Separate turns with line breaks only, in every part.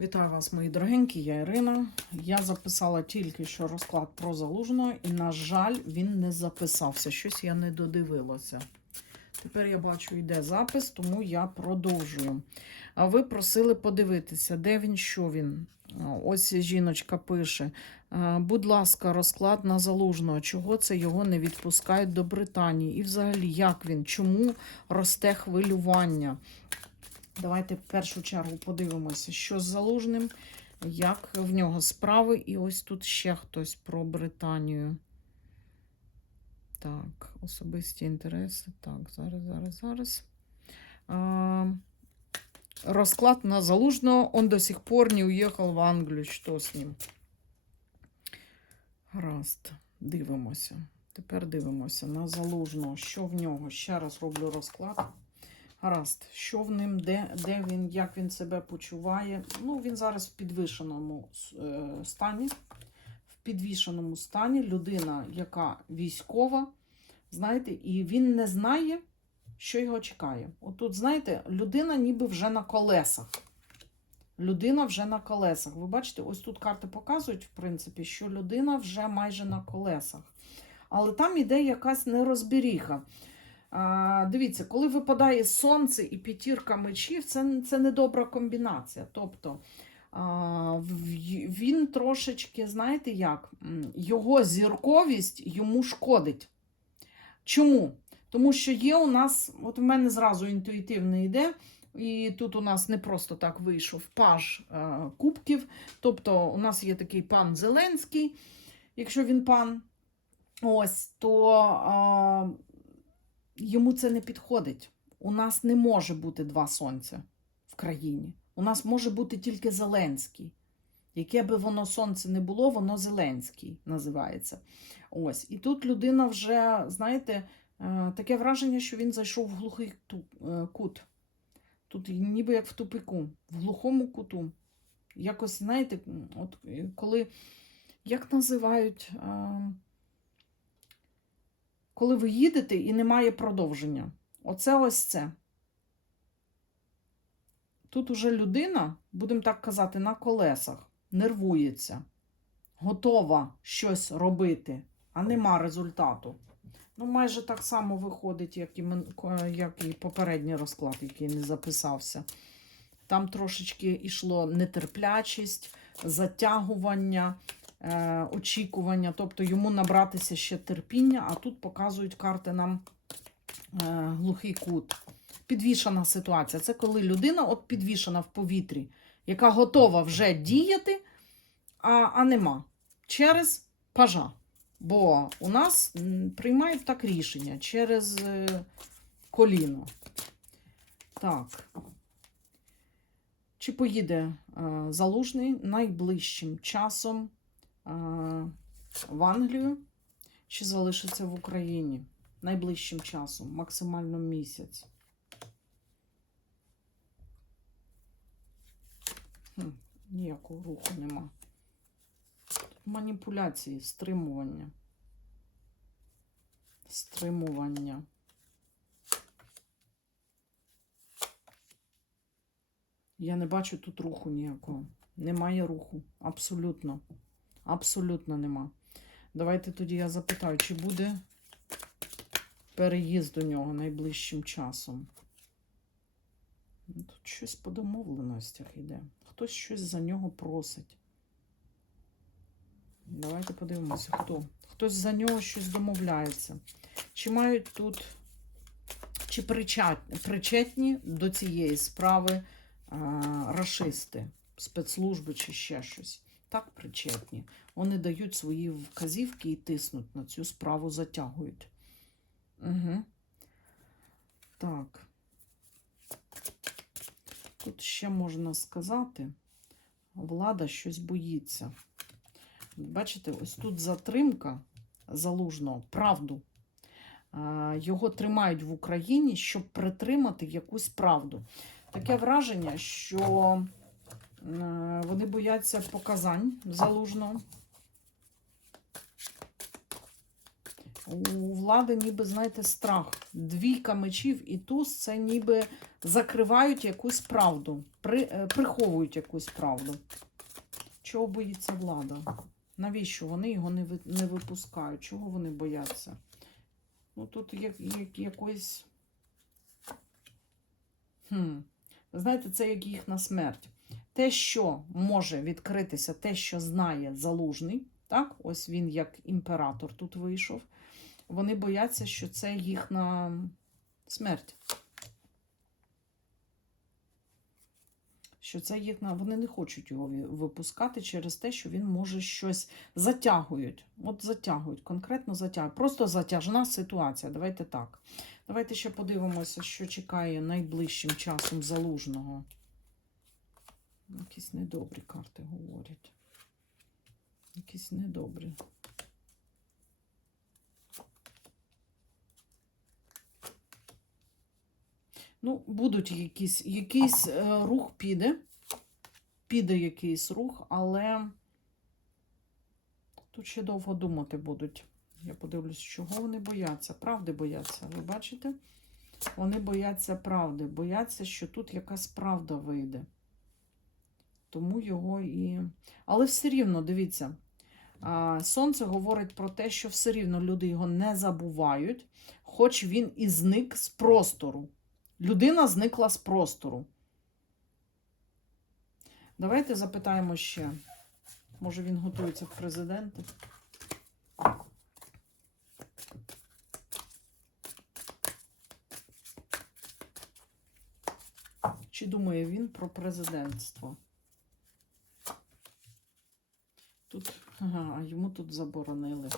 Вітаю вас, мої дорогенькі, я Ірина. Я записала тільки що розклад про залужного, і, на жаль, він не записався. Щось я не додивилася. Тепер я бачу, йде запис, тому я продовжую. А ви просили подивитися, де він, що він. Ось жіночка пише: будь ласка, розклад на залужного. Чого це його не відпускають до Британії? І взагалі, як він? Чому росте хвилювання? Давайте в першу чергу подивимося, що з залужним, як в нього справи. І ось тут ще хтось про Британію. Так, особисті інтереси. Так, зараз, зараз, зараз. А, розклад на залужного. Он до сих пор не уїхав в Англію. Що з ним? Гаразд, дивимося. Тепер дивимося на залужного. Що в нього? Ще раз роблю розклад. Гаразд, що в ним, де, де він, як він себе почуває. Ну, він зараз в підвішеному е, стані. В підвішеному стані людина, яка військова, знаєте, і він не знає, що його чекає. Отут, знаєте, людина ніби вже на колесах. Людина вже на колесах. Ви бачите, ось тут карти показують, в принципі, що людина вже майже на колесах. Але там іде якась нерозберіха. А, Дивіться, коли випадає сонце і п'ятірка мечів, це, це недобра комбінація. Тобто а, він трошечки, знаєте як, його зірковість йому шкодить. Чому? Тому що є у нас, от в мене зразу інтуїтивно йде, і тут у нас не просто так вийшов паж е, кубків. Тобто у нас є такий пан Зеленський, якщо він пан, ось, то. А, йому це не підходить. У нас не може бути два сонця в країні. У нас може бути тільки Зеленський. Яке би воно сонце не було, воно Зеленський називається. Ось. І тут людина вже, знаєте, е, таке враження, що він зайшов в глухий е, кут. Тут ніби як в тупику, в глухому куту. Якось, знаєте, от е, коли, як називають, е, коли ви їдете і немає продовження. Оце ось це. Тут уже людина, будемо так казати, на колесах, нервується, готова щось робити, а нема результату. Ну, майже так само виходить, як і, як і попередній розклад, який не записався. Там трошечки йшло нетерплячість, затягування, очікування, тобто йому набратися ще терпіння, а тут показують карти нам е, глухий кут. Підвішана ситуація. Це коли людина от підвішена в повітрі, яка готова вже діяти, а, а нема. Через пажа. Бо у нас приймають так рішення через е, коліно. Так. Чи поїде е, залужний найближчим часом е, в Англію, чи залишиться в Україні найближчим часом, максимально місяць? Хм, ніякого руху нема. Тут маніпуляції, стримування. Стримування. Я не бачу тут руху ніякого. Немає руху. Абсолютно. Абсолютно нема. Давайте тоді я запитаю, чи буде переїзд до нього найближчим часом. Ну, Тут щось по домовленостях йде. Хтось щось за нього просить. Давайте подивимося, хто. Хтось за нього щось домовляється. Чи мають тут, чи причетні до цієї справи а, рашисти, спецслужби чи ще щось? Так, причетні. Вони дають свої вказівки і тиснуть на цю справу, затягують. Угу. Так. Тут ще можна сказати, влада щось боїться. Бачите, ось тут затримка залужного, правду. Його тримають в Україні, щоб притримати якусь правду. Таке враження, що вони бояться показань залужного. У влади ніби, знаєте, страх. Двійка мечів і туз це ніби закривають якусь правду, при, е, приховують якусь правду. Чого боїться влада? Навіщо вони його не, не випускають? Чого вони бояться? Ну тут як, як якоїсь. Хм. Знаєте, це як їхня смерть. Те, що може відкритися, те, що знає залужний, так, ось він як імператор тут вийшов. Вони бояться, що це їхня смерть. Що це їхня. Вони не хочуть його випускати через те, що він може щось затягують. От затягують, конкретно затягують. Просто затяжна ситуація. Давайте так. Давайте ще подивимося, що чекає найближчим часом залужного. Якісь недобрі карти говорять. Якісь недобрі. Ну, будуть якісь, якийсь е, рух піде. Піде якийсь рух, але тут ще довго думати будуть. Я подивлюсь, чого вони бояться. Правди бояться. Ви бачите? Вони бояться правди, бояться, що тут якась правда вийде. Тому його і. Але все рівно, дивіться, сонце говорить про те, що все рівно люди його не забувають, хоч він і зник з простору. Людина зникла з простору. Давайте запитаємо ще. Може, він готується в президенти? Чи думає він про президентство? Тут, ага, а йому тут заборонили.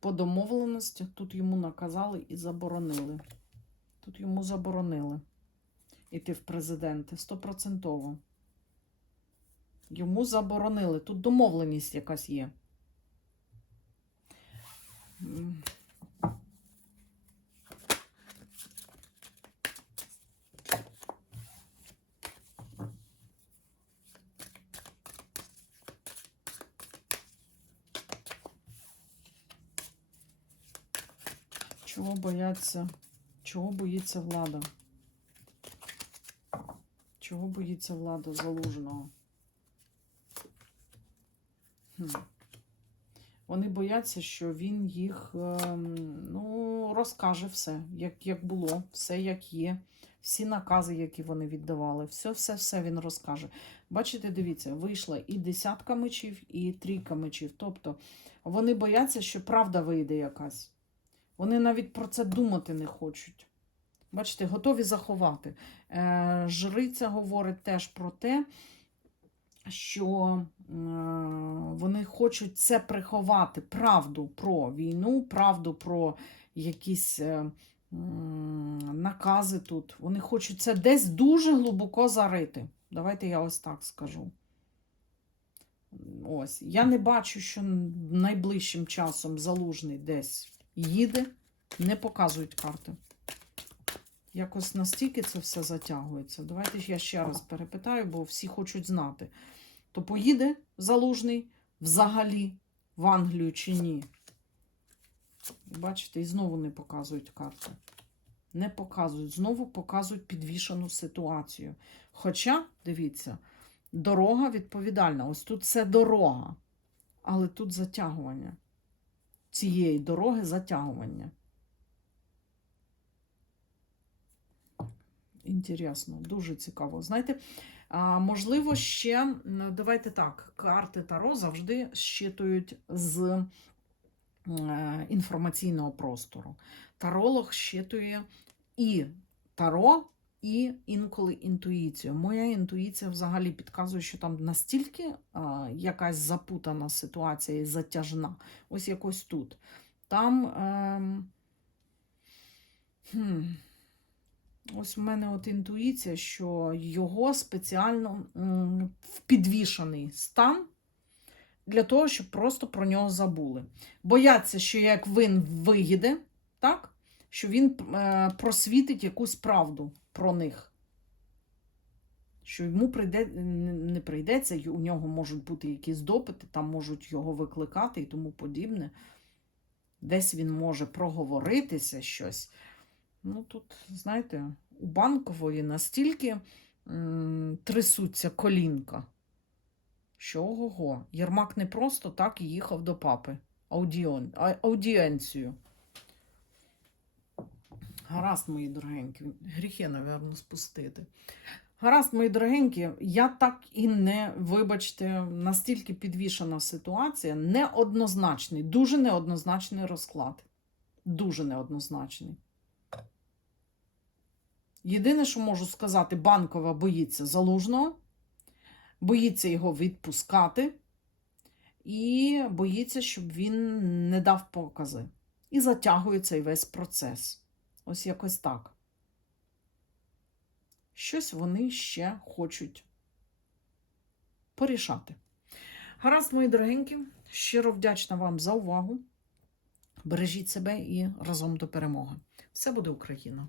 По домовленості тут йому наказали і заборонили. Тут йому заборонили іти в президенти стопроцентово. Йому заборонили. Тут домовленість якась є. Чого бояться? Чого боїться влада? Чого боїться влада залужного? Хм. Вони бояться, що він їх ем, ну, розкаже все, як, як було, все як є, всі накази, які вони віддавали, все, все, все він розкаже. Бачите, дивіться, вийшла і десятка мечів, і трійка мечів. Тобто вони бояться, що правда вийде якась. Вони навіть про це думати не хочуть. Бачите, готові заховати. Е, Жриця говорить теж про те, що е, вони хочуть це приховати, правду про війну, правду про якісь е, накази тут. Вони хочуть це десь дуже глибоко зарити. Давайте я ось так скажу. Ось. Я не бачу, що найближчим часом залужний десь їде, не показують карти. Якось настільки це все затягується. Давайте я ще раз перепитаю, бо всі хочуть знати. То поїде залужний взагалі в Англію чи ні? Бачите, і знову не показують карти. Не показують. Знову показують підвішену ситуацію. Хоча, дивіться, дорога відповідальна. Ось тут це дорога, але тут затягування. Цієї дороги затягування. Інтересно, дуже цікаво. Знаєте, можливо, ще давайте так, карти Таро завжди щитують з е, інформаційного простору. Таролог щитує і таро, і інколи інтуїцію. Моя інтуїція взагалі підказує, що там настільки а, якась запутана ситуація і затяжна. Ось якось тут. Там. ем, хм, Ось в мене от інтуїція, що його спеціально в підвішений стан для того, щоб просто про нього забули. Бояться, що як він виїде, так? Що він е, просвітить якусь правду про них. Що йому прийде, не- прийдеться, у нього можуть бути якісь допити, там можуть його викликати і тому подібне. десь він може проговоритися щось. Ну, тут, знаєте, у банкової настільки м, трясуться колінка, що ого-го. Єрмак не просто так їхав до папи. Аудіон, аудієнцію. Гаразд, мої дорогенькі, гріхи, напевно, спустити. Гаразд, мої дорогенькі, я так і не, вибачте, настільки підвішена ситуація, неоднозначний, дуже неоднозначний розклад. Дуже неоднозначний. Єдине, що можу сказати, банкова боїться залужного, боїться його відпускати і боїться, щоб він не дав покази. І затягує цей весь процес. Ось якось так. Щось вони ще хочуть порішати. Гаразд, мої дорогенькі, щиро вдячна вам за увагу. Бережіть себе і разом до перемоги. Все буде Україна!